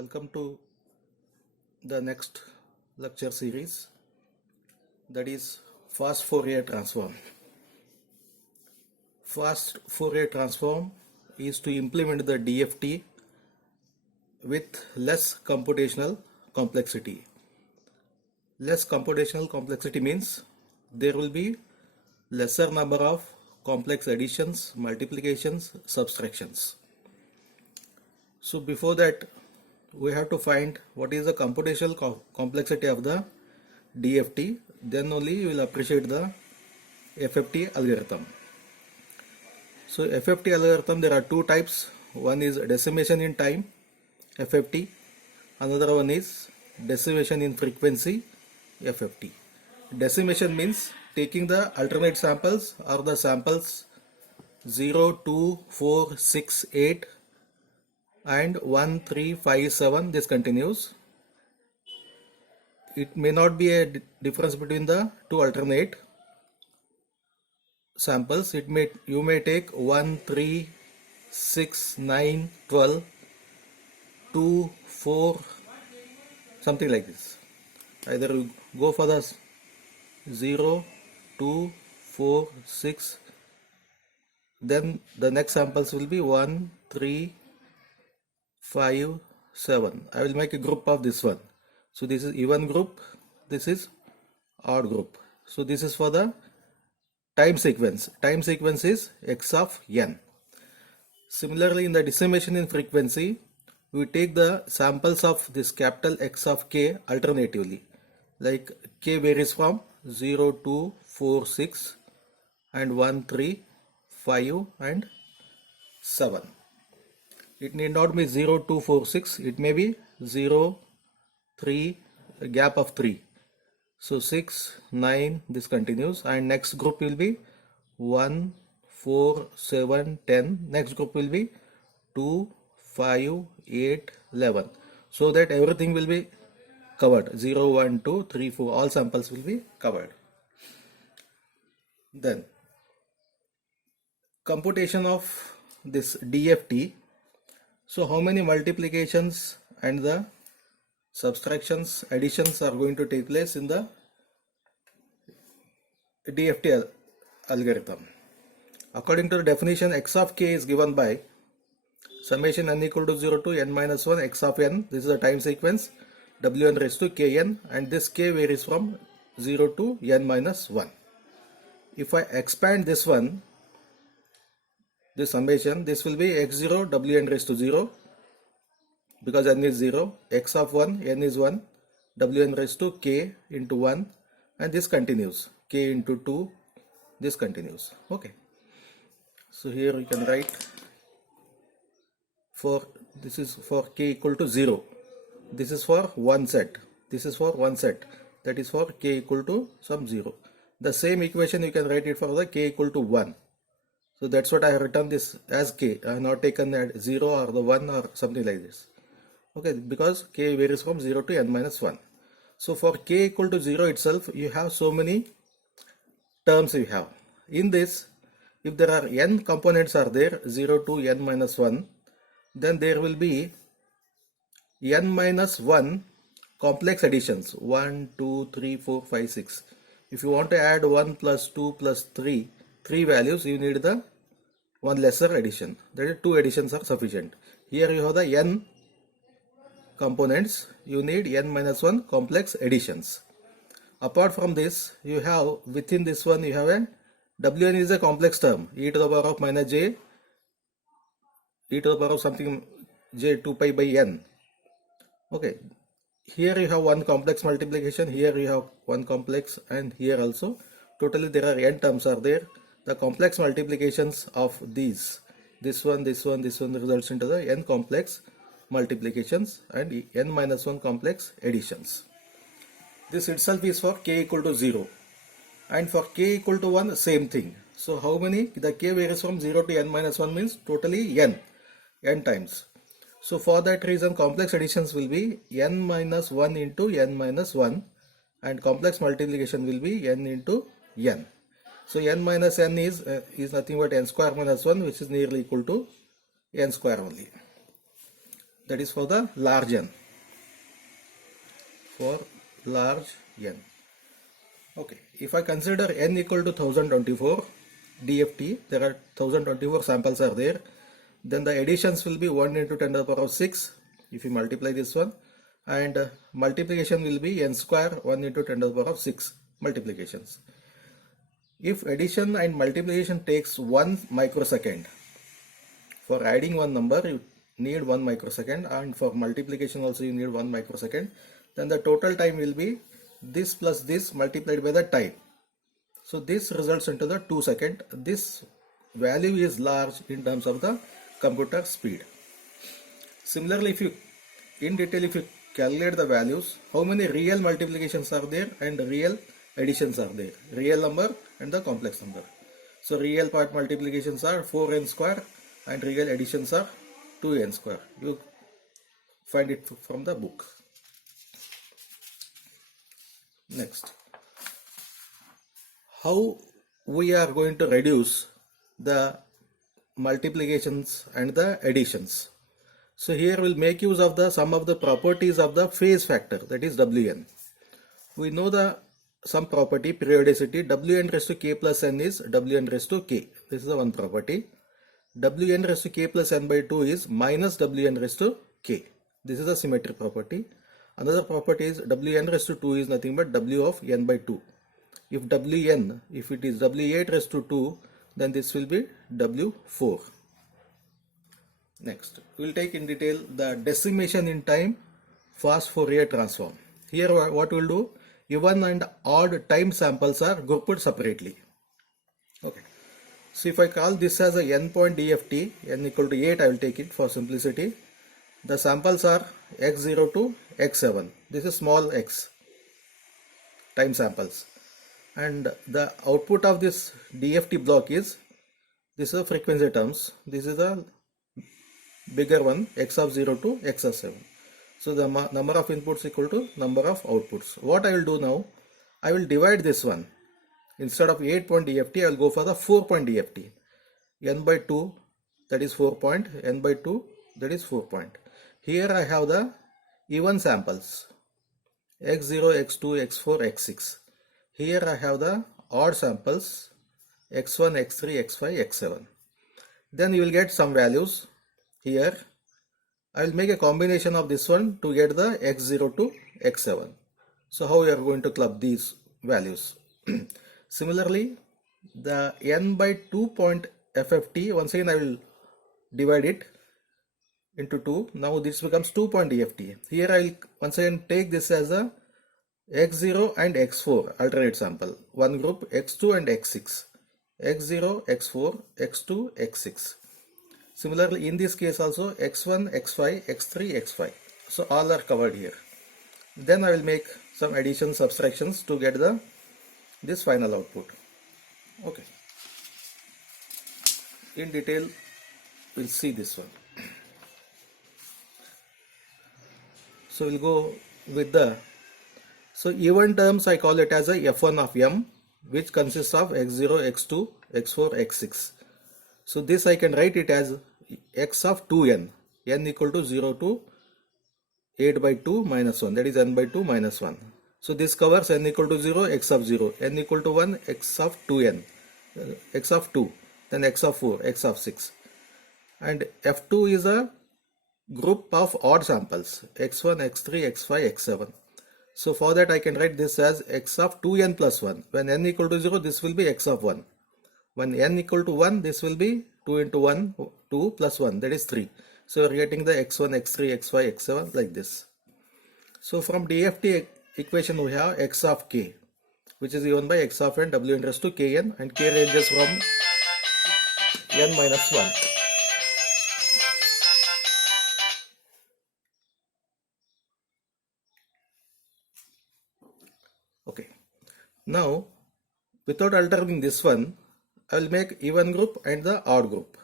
Welcome to the next lecture series, that is fast Fourier transform. Fast Fourier transform is to implement the DFT with less computational complexity. Less computational complexity means there will be lesser number of complex additions, multiplications, subtractions. So before that, we have to find what is the computational complexity of the DFT. Then only you will appreciate the FFT algorithm. So FFT algorithm, there are two types. One is decimation in time, FFT. Another one is decimation in frequency, FFT. Decimation means taking the alternate samples or the samples 0, 2, 4, 6, 8 and 1, 3, 5, 7. This continues. It may not be a difference between the two alternate samples. You may take 1, 3, 6, 9, 12, 2, 4, something like this. Either you go for the 0, 2, 4, 6, then the next samples will be 1, 3, 5, 7. I will make a group of this one. So this is even group, this is odd group. So this is for the time sequence. Time sequence is x of n. Similarly, in the decimation in frequency, we take the samples of this capital X of k alternatively. Like k varies from 0, 2, 4, 6 and 1, 3, 5 and 7. It need not be 0, 2, 4, 6. It may be 0, 3, a gap of 3. So 6, 9, this continues, and next group will be 1, 4, 7, 10. Next group will be 2, 5, 8, 11. So that everything will be covered. 0, 1, 2, 3, 4. All samples will be covered. Then computation of this DFT. So how many multiplications and the subtractions, additions are going to take place in the DFT algorithm? According to the definition, x of k is given by summation n equal to 0 to n minus 1 x of n. This is the time sequence wn raised to kn, and this k varies from 0 to n minus 1. If I expand this one, this summation, this will be x0 wn raised to 0 because n is 0, x of 1, n is 1, wn raised to k into 1, and this continues, k into 2, this continues. Okay, so here we can write for this is for k equal to 0, this is for one set, this is for one set, that is for k equal to some 0. The same equation you can write it for the k equal to 1. So that's what I have written this as k. I have not taken that 0 or the 1 or something like this. Okay, because k varies from 0 to n minus 1. So for k equal to 0 itself, you have so many terms you have. In this, if there are n components are there, 0 to n minus 1, then there will be n minus 1 complex additions. 1, 2, 3, 4, 5, 6. If you want to add 1 plus 2 plus 3 values, you need the one lesser addition. That is, 2 additions are sufficient. Here you have the n components, you need n minus 1 complex additions. Apart from this, you have within this one you have a wn is a complex term, e to the power of minus j, e to the power of something j 2 pi by n. Okay, here you have one complex multiplication, here you have one complex, and here also totally there are n terms are there. The complex multiplications of these, this one results into the n complex multiplications and n minus 1 complex additions. This itself is for k equal to 0, and for k equal to 1 same thing. So how many? The k varies from 0 to n minus 1 means totally n times. So for that reason, complex additions will be n minus 1 into n minus 1, and complex multiplication will be n into n. So n minus n is nothing but n square minus 1, which is nearly equal to n square only. that is for the large n, for large n. Okay, if I consider n equal to 1024 DFT, there are 1024 samples are there, then the additions will be 1 into 10 to the power of 6 if you multiply this one, and multiplication will be n square 1 into 10 to the power of 6 multiplications. If addition and multiplication takes 1 microsecond, for adding one number you need 1 microsecond, and for multiplication also you need 1 microsecond, then the total time will be this plus this multiplied by the time. So this results into the 2 second. This value is large in terms of the computer speed. Similarly, if you calculate the values, how many real multiplications are there and real additions are there, real number and the complex number. So real part multiplications are 4n square and real additions are 2n square. You find it from the book. Next, how we are going to reduce the multiplications and the additions. So here we'll make use of the some of the properties of the phase factor, that is Wn. We know the some property, periodicity, Wn raised to k plus n is Wn raised to k. This is the one property. Wn raised to k plus n by 2 is minus Wn raised to k. This is a symmetry property. Another property is Wn raised to 2 is nothing but W of n by 2. If Wn, if it is W8 raised to 2, then this will be W4. Next, we will take in detail the decimation in time fast Fourier transform. Here what we will do, even and odd time samples are grouped separately. Okay. So if I call this as a n point DFT, n equal to 8, I will take it for simplicity. The samples are x0 to x7. This is small x time samples. And the output of this DFT block is, this is a frequency terms. This is a bigger one, x of 0 to x of 7. So the number of inputs equal to number of outputs. What I will do now, I will divide this one. Instead of 8 point DFT, I will go for the 4 point DFT. N by 2, that is 4 point, n by 2, that is 4 point. Here I have the even samples, x0, x2, x4, x6. Here I have the odd samples, x1, x3, x5, x7. Then you will get some values. Here I will make a combination of this one to get the x0 to x7. So how we are going to club these values? Similarly, the n by 2 point FFT, once again I will divide it into 2. Now this becomes 2 point DFT. Here I will once again take this as a x0 and x4 alternate sample. One group x2 and x6. x0, x4, x2, x6. Similarly, in this case also x1, x5, x3, x5. So all are covered here. Then I will make some additions, subtractions to get this final output. Okay. In detail, we'll see this one. So we'll go with so even terms I call it as a f1 of m, which consists of x0, x2, x4, x6. So this I can write it as x of 2n, n equal to 0 to 8 by 2 minus 1, that is n by 2 minus 1. So this covers n equal to 0, x of 0, n equal to 1, x of 2n, x of 2, then x of 4, x of 6. And f2 is a group of odd samples, x1, x3, x5, x7. So for that I can write this as x of 2n plus 1. When n equal to 0, this will be x of 1. When n equal to 1, this will be 2 into 1, 2 plus 1, that is 3. So we are getting the x1, x3, x5, x7 like this. So from DFT equation we have x of k, which is given by x of n, Wn raised to kn, and k ranges from n minus 1. Okay. Now, without altering this one, I will make even group and the odd group.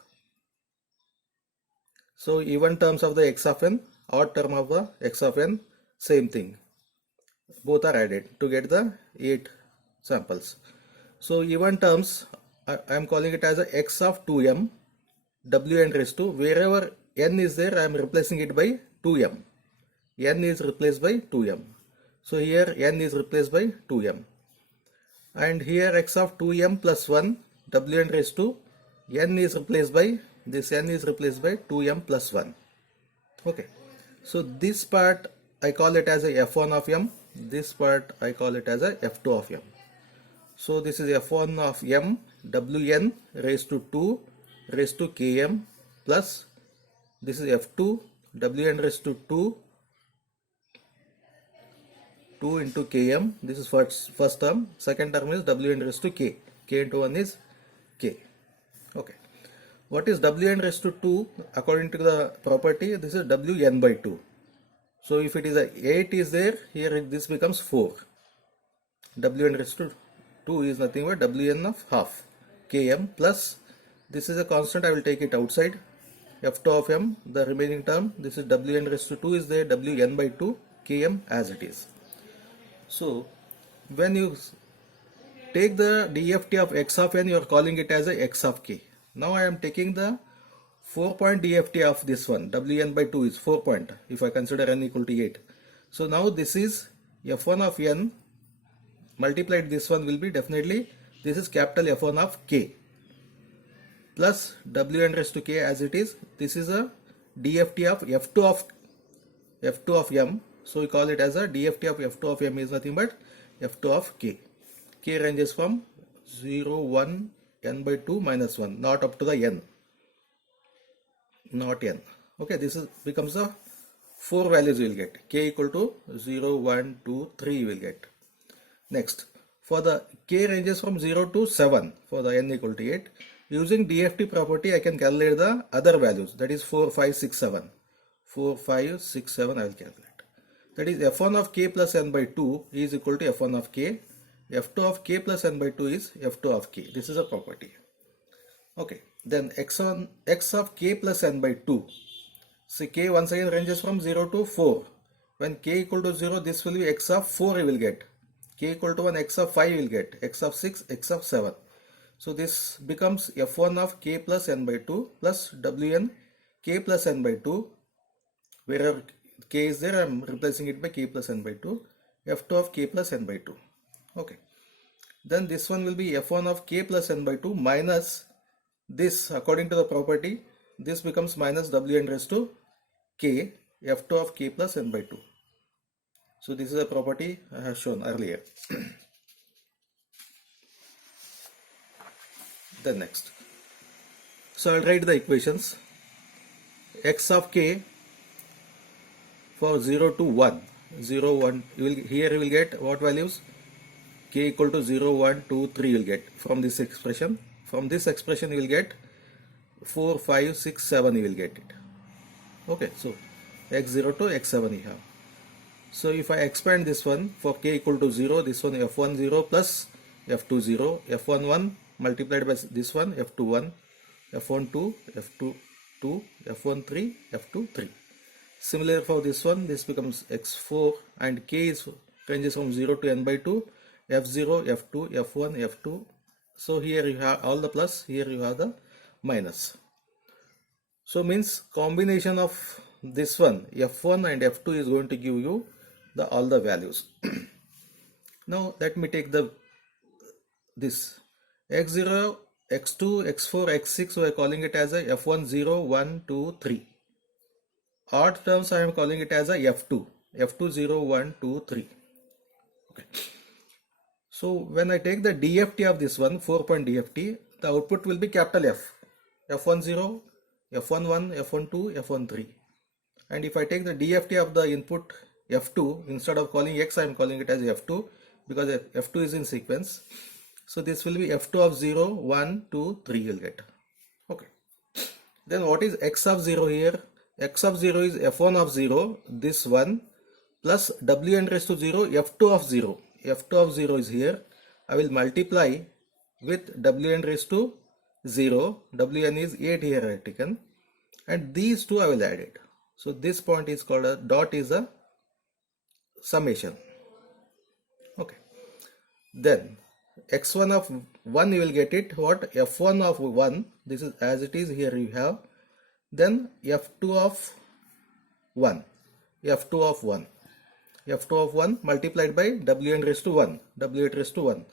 So even terms of the x of n, odd term of the x of n, same thing. Both are added to get the 8 samples. So even terms, I am calling it as a x of 2m, Wn raised to, wherever n is there, I am replacing it by 2m. N is replaced by 2m. So here n is replaced by 2m. And here x of 2m plus 1 wn raised to n is replaced by, this n is replaced by 2m plus 1. Okay. So this part I call it as a f1 of m. This part I call it as a f2 of m. So this is f1 of m wn raised to 2 raised to km plus this is f2 wn raised to 2 into km. This is first term. Second term is wn raised to k. K into 1 is k. Okay. What is wn raised to 2 according to the property? This is wn by 2. So if it is a 8 is there, here this becomes 4. wn raised to 2 is nothing but wn of half km plus this is a constant. I will take it outside. f2 of m, the remaining term, this is wn raised to 2 is there, wn by 2 km as it is. So when you take the DFT of x of n, you are calling it as a x of k. Now I am taking the 4-point DFT of this one. wn by 2 is 4 point if I consider n equal to 8. So now this is f1 of n multiplied this one will be definitely, this is capital F1 of k plus wn raised to k as it is. This is a DFT of f2 of m. So we call it as a DFT of f2 of m is nothing but f2 of k. K ranges from 0, 1, n by 2 minus 1, not up to the n, not n. Okay, this is becomes the 4 values you will get. K equal to 0, 1, 2, 3 you will get. Next, for the k ranges from 0 to 7 for the n equal to 8, using DFT property I can calculate the other values, that is 4, 5, 6, 7. 4, 5, 6, 7 I will calculate. That is f1 of k plus n by 2 is equal to f1 of k. f2 of k plus n by 2 is f2 of k. This is a property. Okay, then x of k plus n by 2. See, k once again ranges from 0 to 4. When k equal to 0, this will be x of 4 you will get. K equal to 1, x of 5 you will get. X of 6, x of 7. So this becomes f1 of k plus n by 2 plus wn k plus n by 2. Wherever k is there, I am replacing it by k plus n by 2. f2 of k plus n by 2. Okay. Then this one will be f1 of k plus n by 2 minus this, according to the property, this becomes minus wn raised to k, f2 of k plus n by 2. So this is a property I have shown earlier. Then next. So I'll write the equations. X of k for 0 to 1. 0, 1, here you will get what values? K equal to 0, 1, 2, 3 you will get from this expression. From this expression you will get 4, 5, 6, 7 you will get it. Okay, so x0 to x7 you have. So if I expand this one for k equal to 0, this one f1 0 plus f2 0, f1 1 multiplied by this one f2 1, f1 2, f2 2, f1 3, f2 3. Similar for this one, this becomes x4 and k is ranges from 0 to n by 2, f0, f2, f1, f2. So here you have all the plus, here you have the minus. So means combination of this one f1 and f2 is going to give you all the values. Now let me take this x0, x2, x4, x6. So I am calling it as a f1 0, 1, 2, 3. Odd terms I am calling it as a f2, f2 0, 1, 2, 3. Okay. So when I take the DFT of this one, 4-point DFT, the output will be capital F. F1 0, F1 1, F1 2, F1 3. And if I take the DFT of the input F2, instead of calling X, I am calling it as F2 because F2 is in sequence. So this will be F2 of 0, 1, 2, 3 you will get. Okay. Then what is X of 0 here? X of 0 is F1 of 0, this one, plus Wn raised to 0, F2 of 0. F2 of 0 is here. I will multiply with Wn raised to 0. Wn is 8 here I have taken. And these two I will add it. So this point is called a dot is a summation. Okay. Then x1 of 1 you will get it. What? F1 of 1. This is as it is here you have. Then f2 of 1. f2 of 1. f2 of 1 multiplied by wn raised to 1, w8 raised to 1.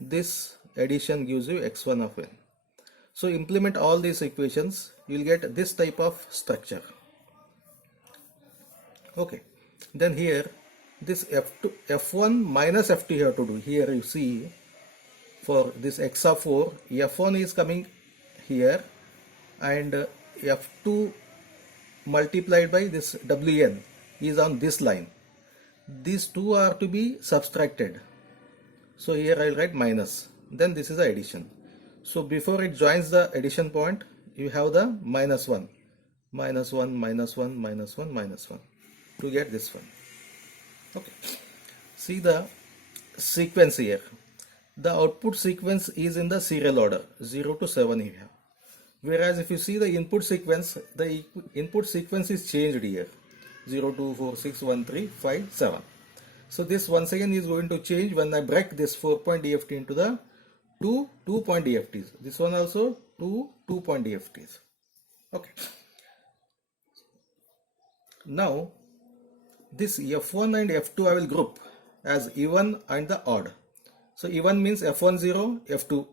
This addition gives you x1 of n. So implement all these equations, you will get this type of structure. Okay, then here this f2, f1 minus f2 you have to do. Here you see for this x of 4, f1 is coming here and f2 multiplied by this wn is on this line. These two are to be subtracted. So here I will write minus. Then this is the addition. So before it joins the addition point, you have the minus 1. Minus 1, minus 1, minus 1, minus 1 to get this one. Okay. See the sequence here. The output sequence is in the serial order 0 to 7 you have. Whereas if you see the input sequence is changed here. 0, 2, 4, 6, 1, 3, 5, 7. So this once again is going to change when I break this 4-point DFT into the two 2-point DFTs. This one also two 2-point DFTs. Okay. Now this F1 and F2 I will group as even and the odd. So even means F1 0, F2,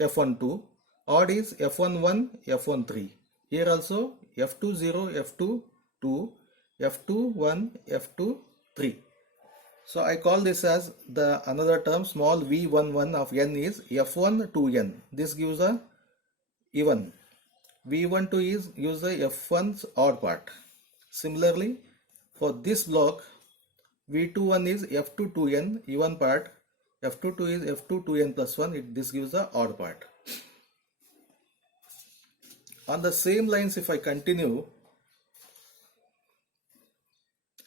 F1 2. Odd is F1 1, F1 3. Here also F2 0, F2 2. F2 1, F2 3. So I call this as the another term small v11 of n is f1 to n. This gives a even. v12 is gives the f1's odd part. Similarly for this block v21 is f2 to n even part. f22 is f2 to n plus 1. This gives the odd part. On the same lines if I continue,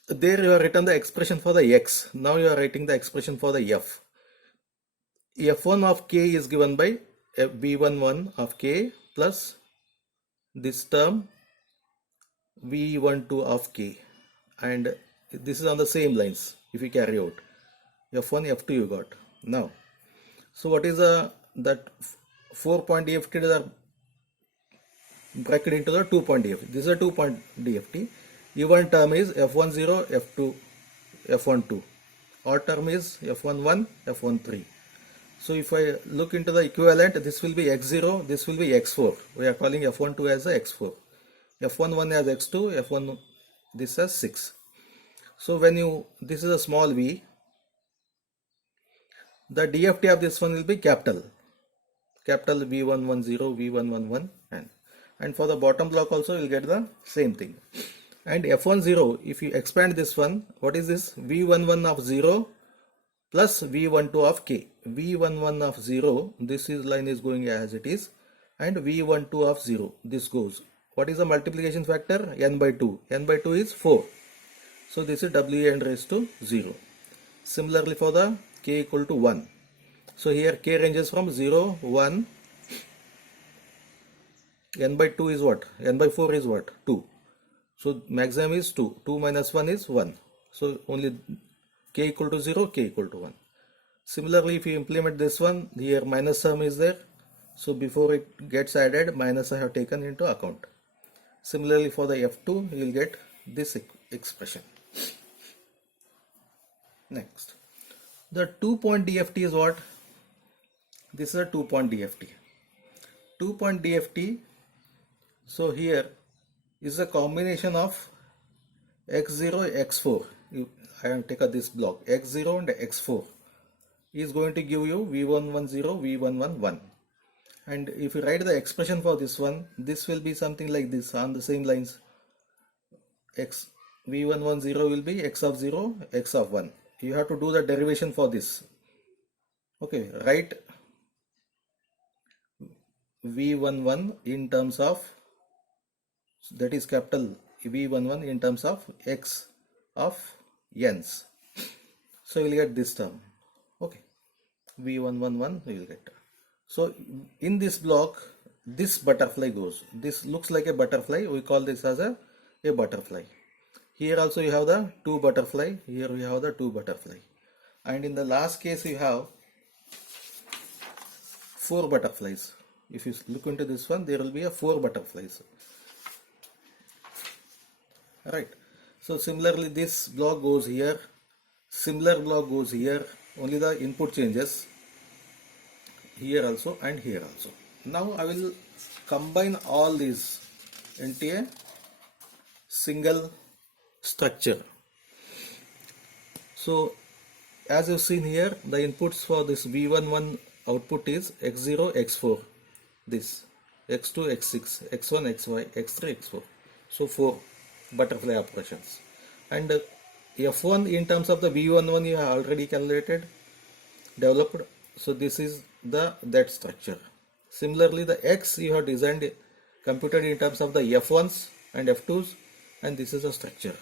there you have written the expression for the x. Now you are writing the expression for the f. f1 of k is given by v11 of k plus this term v12 of k, and this is on the same lines if you carry out. f1 f2 you got. Now so what is that 4-point DFT that are bracket into the 2-point DFT. This is a 2-point DFT. Even term is f10, f2, f12. Odd term is f11, f13. So if I look into the equivalent, this will be x0, this will be x4. We are calling f12 as a x4. f11 as x2, f1 this as 6. So when you, this is a small v, the DFT of this one will be capital v110, v111, and for the bottom block also you will get the same thing. And f10, if you expand this one, what is this? v11 of 0 plus v12 of k. v11 of 0, this is line is going as it is, and v12 of 0, this goes. What is the multiplication factor? n by 2. n by 2 is 4. So this is wn raised to 0. Similarly for the k equal to 1. So here k ranges from 0, 1, n by 2 is what? n by 4 is what? 2. So maximum is 2. 2 minus 1 is 1. So only k equal to 0, k equal to 1. Similarly, if you implement this one, here minus term is there. So before it gets added, minus I have taken into account. Similarly for the f2, you will get this expression. Next, the 2-point DFT is what? This is a 2-point DFT. 2-point DFT, so here is a combination of x0, x4. I have taken this block x0 and x4 is going to give you v110, v111. And if you write the expression for this one, this will be something like this on the same lines. v110 will be x of 0, x of 1. You have to do the derivation for this. Okay, write v11 in terms of, that is capital v11 in terms of x of n's. So you will get this term. Okay, v111 you will get. So in this block, this butterfly goes. This looks like a butterfly. We call this as a butterfly. Here also you have the 2 butterfly. Here we have the 2 butterfly. And in the last case you have 4 butterflies. If you look into this one, there will be a 4 butterflies. Right. So similarly this block goes here, similar block goes here, only the input changes here also and here also. Now I will combine all these into a single structure. So as you've seen here, the inputs for this V11 output is X0, X4, this X2, X6, X1, XY, X3, X4. So 4 butterfly operations. And F1 in terms of the V11 you have already calculated, developed. So this is that structure. Similarly, the X you have designed, computed in terms of the F1s and F2s, and this is a structure.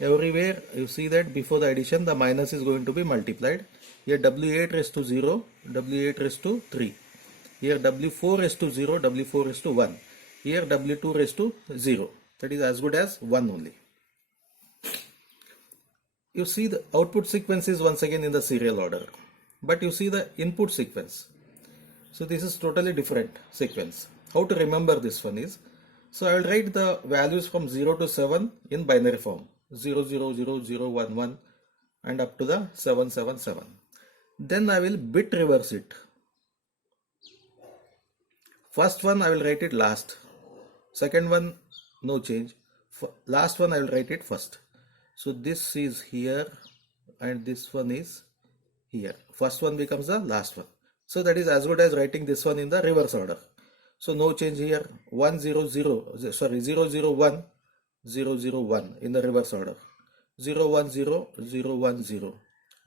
Everywhere you see that before the addition the minus is going to be multiplied. Here W8 raised to 0, W8 raised to 3. Here W4 raised to 0, W4 raised to 1. Here W2 raised to 0. That is as good as 1 only. You see the output sequence is once again in the serial order. But you see the input sequence. So this is totally different sequence. How to remember this one is, so I will write the values from 0 to 7 in binary form. 0, 0, 0, 0, 1, 1 and up to the 7, 7, 7. Then I will bit reverse it. First one I will write it last. Second one no change. Last one I will write it first. So this is here and this one is here. First one becomes the last one. So that is as good as writing this one in the reverse order. So no change here. 1, 0, 0, sorry 0, 0, 1. 0, 0, 1 in the reverse order. 0, 1, 0, 0, 1, 0,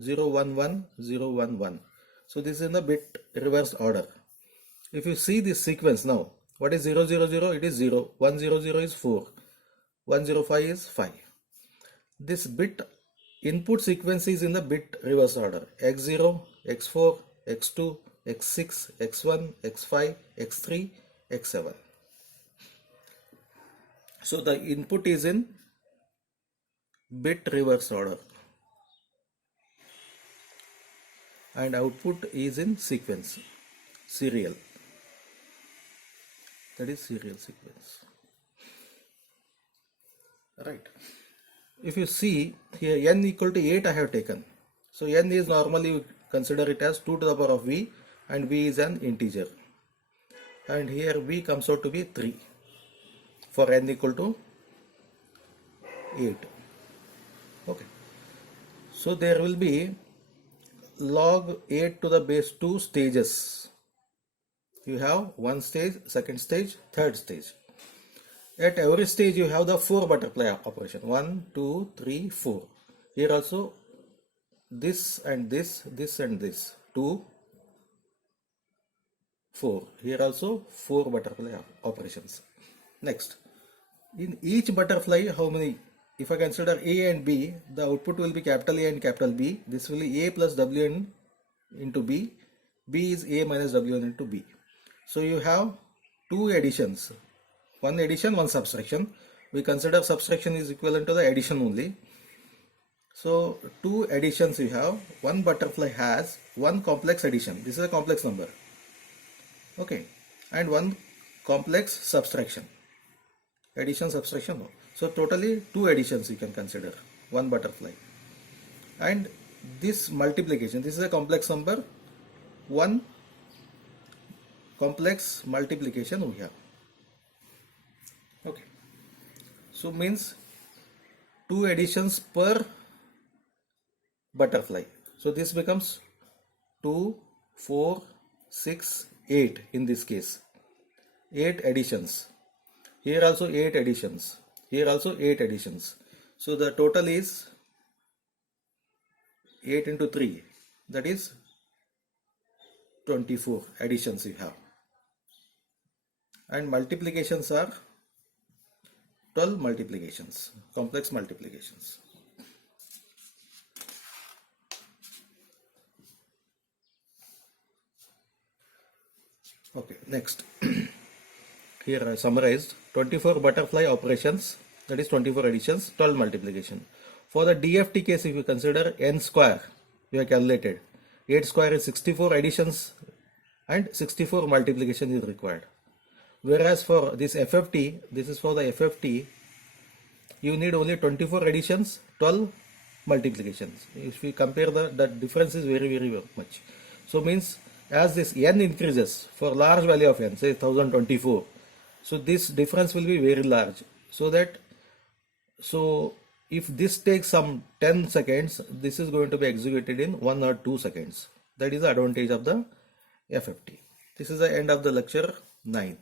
0, 1, 1, 0, 1, 1. So this is in the bit reverse order. If you see this sequence now, what is 0, 0, 0? It is 0. 1, 0, 0 is 4. 1, 0, 5 is 5. This bit input sequence is in the bit reverse order. X0, X4, X2, X6, X1, X5, X3, X7. So the input is in bit reverse order and output is in sequence, serial. That is serial sequence. Right. If you see here n equal to 8 I have taken. So n is normally we consider it as 2 to the power of v and v is an integer. And here v comes out to be 3. For n equal to 8. Okay. So there will be log 8 to the base 2 stages. You have one stage, second stage, third stage. At every stage you have the 4 butterfly operation. 1, 2, 3, 4. Here also this and this, this and this. 2, 4. Here also 4 butterfly operations. Next. In each butterfly, how many? If I consider A and B, the output will be capital A and capital B. This will be A plus Wn into B. B is A minus Wn into B. So you have 2 additions. One addition, one subtraction. We consider subtraction is equivalent to the addition only. So 2 additions you have. One butterfly has one complex addition. This is a complex number. Okay. And one complex subtraction. Addition, subtraction, no. So totally 2 additions you can consider, one butterfly. And this multiplication, this is a complex number, one complex multiplication we have. Okay. So means 2 additions per butterfly. So this becomes 2, 4, 6, 8 in this case. 8 additions. Here also 8 additions. Here also 8 additions. So the total is 8 into 3. That is 24 additions you have. And multiplications are 12 multiplications. Complex multiplications. Okay, next. Here I summarized 24 butterfly operations, that is 24 additions, 12 multiplication. For the DFT case, if you consider n square, we have calculated 8 square is 64 additions and 64 multiplication is required. Whereas for this FFT, this is for the FFT, you need only 24 additions, 12 multiplications. If we compare the difference is very, very much. So means as this n increases for large value of n, say 1024, so this difference will be very large. So if this takes some 10 seconds, this is going to be executed in 1 or 2 seconds. That is the advantage of the FFT. This is the end of the lecture 9.